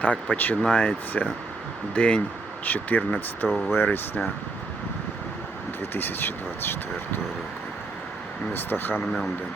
Так починається день 14 вересня 2024 року. Місто Ханмьонден.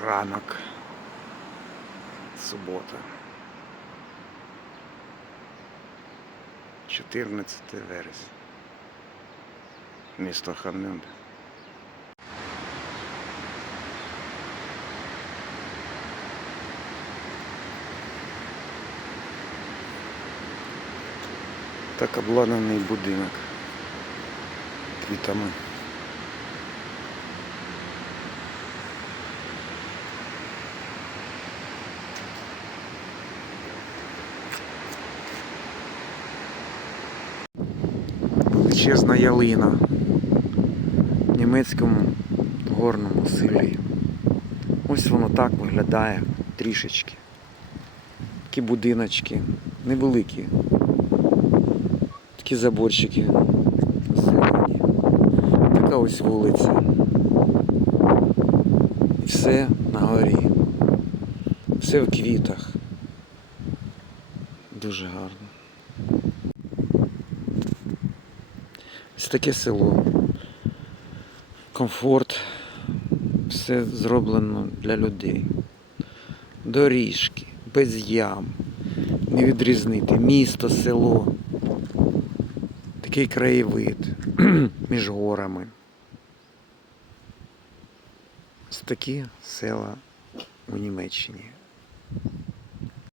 Ранок. Субота. 14 вересня. Місто Ханмюнд. Так обладнаний будинок квітами. Величезна ялина в німецькому горному селі. Ось воно так виглядає трішечки. Такі будиночки, невеликі. Такі заборчики зелені. Така ось вулиця. І все на горі. Все в квітах. Дуже гарно. Ось таке село. Комфорт. Все зроблено для людей. Доріжки, без ям. Не відрізнити. Місто, село. Такий краєвид між горами. Ось такі села у Німеччині.